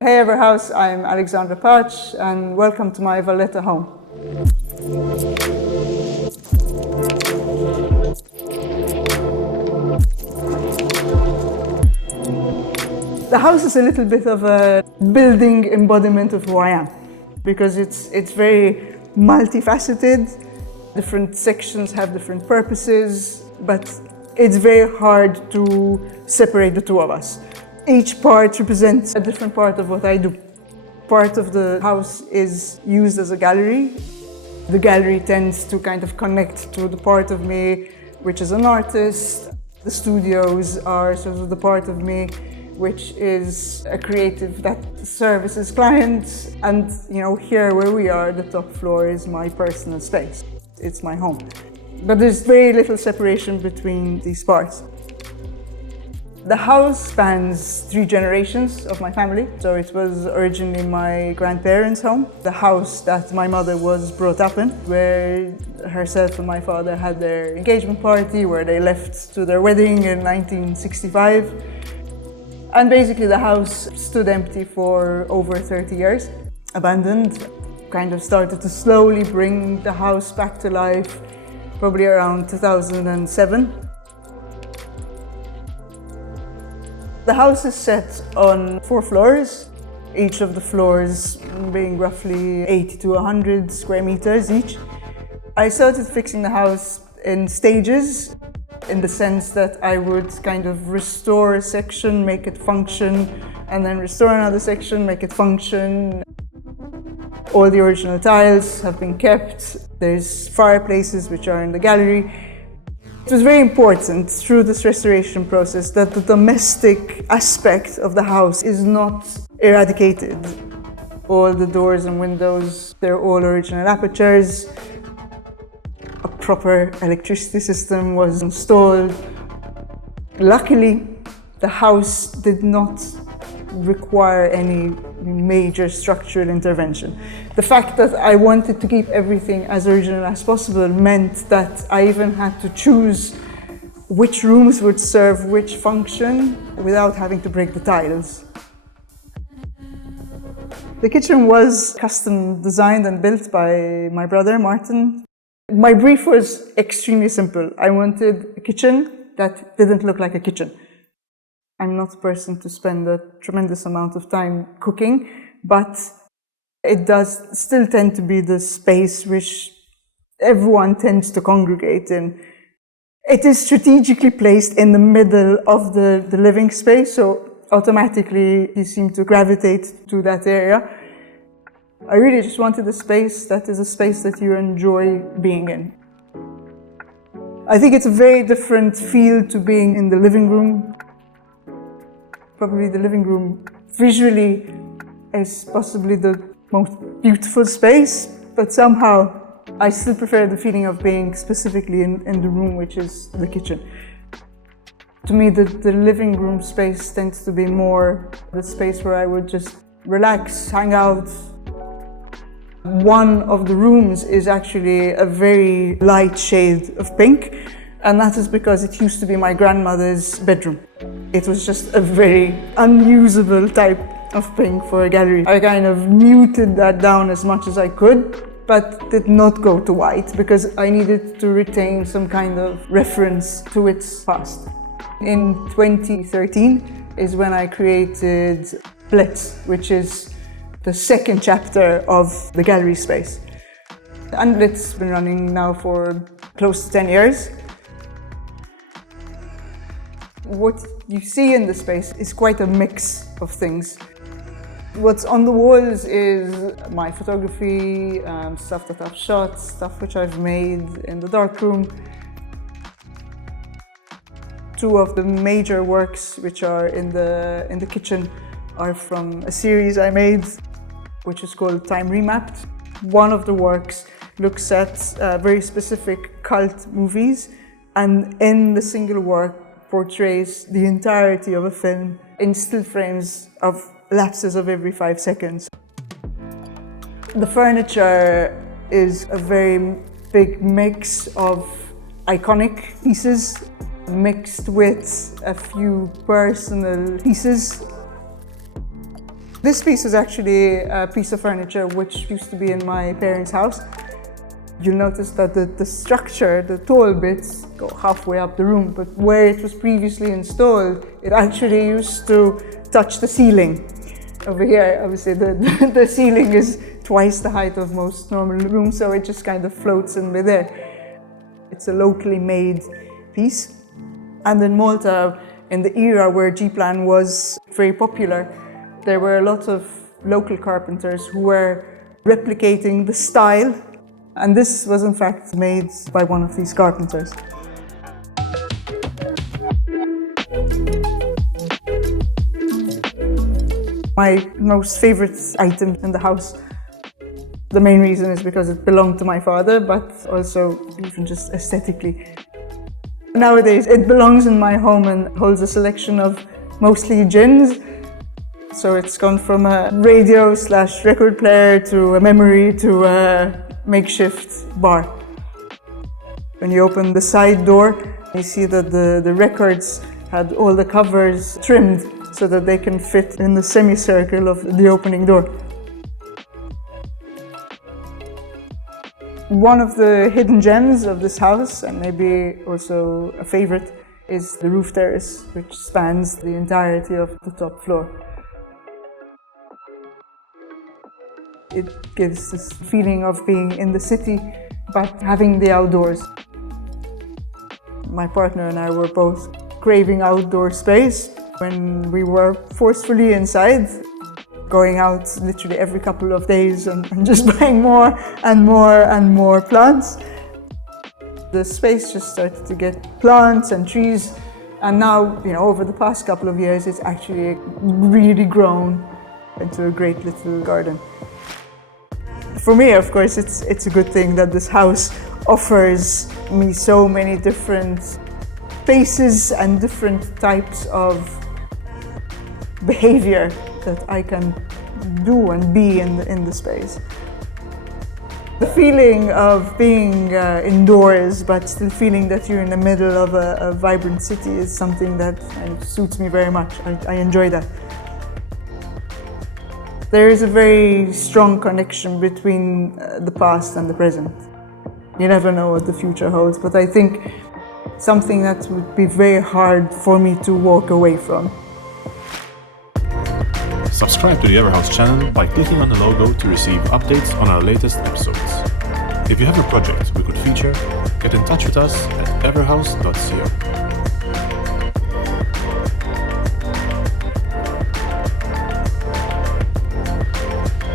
Hey Everhouse, I'm Alexandra Pace and welcome to my Valletta home. The house is a little bit of a building embodiment of who I am because it's very multifaceted. Different sections have different purposes, but it's very hard to separate the two of us. Each part represents a different part of what I do. Part of the house is used as a gallery. The gallery tends to kind of connect to the part of me which is an artist. The studios are sort of the part of me which is a creative that services clients. And here where we are, the top floor is my personal space. It's my home. But there's very little separation between these parts. The house spans 3 generations of my family. So it was originally my grandparents' home, the house that my mother was brought up in, where herself and my father had their engagement party, where they left to their wedding in 1965. And basically the house stood empty for over 30 years, abandoned. Kind of started to slowly bring the house back to life, probably around 2007. The house is set on 4 floors, each of the floors being roughly 80 to 100 square meters each. I started fixing the house in stages, in the sense that I would kind of restore a section, make it function, and then restore another section, make it function. All the original tiles have been kept. There's fireplaces which are in the gallery. It was very important through this restoration process that the domestic aspect of the house is not eradicated. All the doors and windows, they're all original apertures. A proper electricity system was installed. Luckily, the house did not require any major structural intervention. The fact that I wanted to keep everything as original as possible meant that I even had to choose which rooms would serve which function without having to break the tiles. The kitchen was custom designed and built by my brother, Martin. My brief was extremely simple. I wanted a kitchen that didn't look like a kitchen. I'm not a person to spend a tremendous amount of time cooking, but it does still tend to be the space which everyone tends to congregate in. It is strategically placed in the middle of the living space, so automatically you seem to gravitate to that area. I really just wanted a space that is a space that you enjoy being in. I think it's a very different feel to being in the living room. Probably the living room visually is possibly the most beautiful space, but somehow I still prefer the feeling of being specifically in the room, which is the kitchen. To me, the living room space tends to be more the space where I would just relax, hang out. One of the rooms is actually a very light shade of pink, and that is because it used to be my grandmother's bedroom. It was just a very unusable type of pink for a gallery. I kind of muted that down as much as I could, but did not go to white because I needed to retain some kind of reference to its past. In 2013 is when I created Valletta, which is the second chapter of the gallery space. And Vallatta's been running now for close to 10 years. What you see in the space is quite a mix of things. What's on the walls is my photography, stuff that I've shot, stuff which I've made in the darkroom. 2 of the major works which are in the kitchen are from a series I made, which is called Time Remapped. One of the works looks at very specific cult movies, and in the single work portrays the entirety of a film in still frames of lapses of every 5 seconds. The furniture is a very big mix of iconic pieces mixed with a few personal pieces. This piece is actually a piece of furniture which used to be in my parents' house. You'll notice that the structure, the tall bits, go halfway up the room, but where it was previously installed, it actually used to touch the ceiling. Over here, obviously, the ceiling is twice the height of most normal rooms, so it just kind of floats in midair. It's a locally made piece. And in Malta, in the era where G-Plan was very popular, there were a lot of local carpenters who were replicating the style. And this was in fact made by one of these carpenters. My most favorite item in the house, the main reason is because it belonged to my father, but also even just aesthetically. Nowadays it belongs in my home and holds a selection of mostly gins. So it's gone from a radio / record player to a memory to a makeshift bar. When you open the side door, you see that the records had all the covers trimmed so that they can fit in the semicircle of the opening door. One of the hidden gems of this house, and maybe also a favorite, is the roof terrace, which spans the entirety of the top floor. It gives this feeling of being in the city, but having the outdoors. My partner and I were both craving outdoor space. When we were forcefully inside, going out literally every couple of days and just buying more and more and more plants, the space just started to get plants and trees. And now, over the past couple of years, it's actually really grown into a great little garden. For me, of course, it's a good thing that this house offers me so many different spaces and different types of behavior that I can do and be in the space. The feeling of being indoors but still feeling that you're in the middle of a vibrant city is something that suits me very much. I enjoy that. There is a very strong connection between the past and the present. You never know what the future holds, but I think something that would be very hard for me to walk away from. Subscribe to the Everhouse channel by clicking on the logo to receive updates on our latest episodes. If you have a project we could feature, get in touch with us at everhouse.co.